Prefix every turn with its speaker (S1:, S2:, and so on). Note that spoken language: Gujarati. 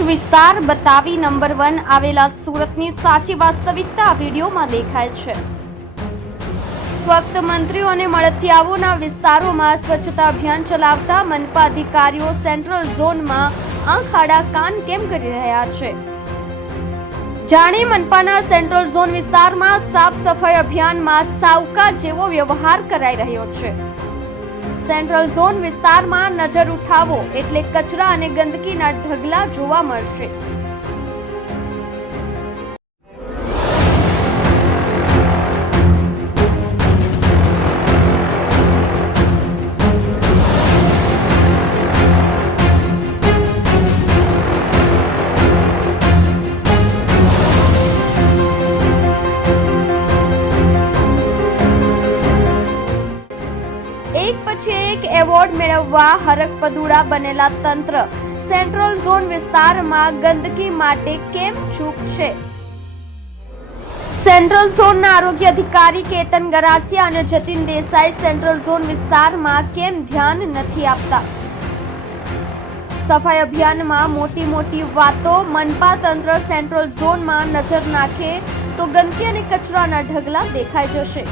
S1: વિસ્તાર બતાવી નંબર વન આવેલા સુરતની સાચી વાસ્તવિકતા વિડીયોમાં દેખાય છે. ફક્ત મંત્રીઓ અને મળતિયાઓના વિસ્તારોમાં સ્વચ્છતા અભિયાન ચલાવતા મનપા અધિકારીઓ સેન્ટ્રલ ઝોનમાં આંખ આડા કાન કેમ કરી રહ્યા છે? જાણે મનપાના સેન્ટ્રલ ઝોન વિસ્તારમાં સાફ સફાઈ અભિયાનમાં સાવકા જેવો વ્યવહાર કરાઈ રહ્યો છે. સેન્ટ્રલ ઝોન વિસ્તારમાં નજર ઉઠાવો એટલે કચરા અને ગંદકીના ઢગલા જોવા મળશે. એક એક એવોર્ડ મેળવવા હરકપદુડા બનેલા તંત્ર. સેન્ટ્રલ ઝોન વિસ્તારમાં ગંદકી માટે કેમ ચૂપ છે? સેન્ટ્રલ ઝોનના આરોગ્ય અધિકારી કેતન ગરાસિયા અને જતીન દેસાઈ સેન્ટ્રલ ઝોન વિસ્તારમાં કેમ ધ્યાન નથી આપતા? સફાઈ અભિયાનમાં મોટી મોટી વાતો, મનપા તંત્ર સેન્ટ્રલ ઝોનમાં નજર નાખે તો ગંદકી અને કચરાના ઢગલા દેખાઈ જશે.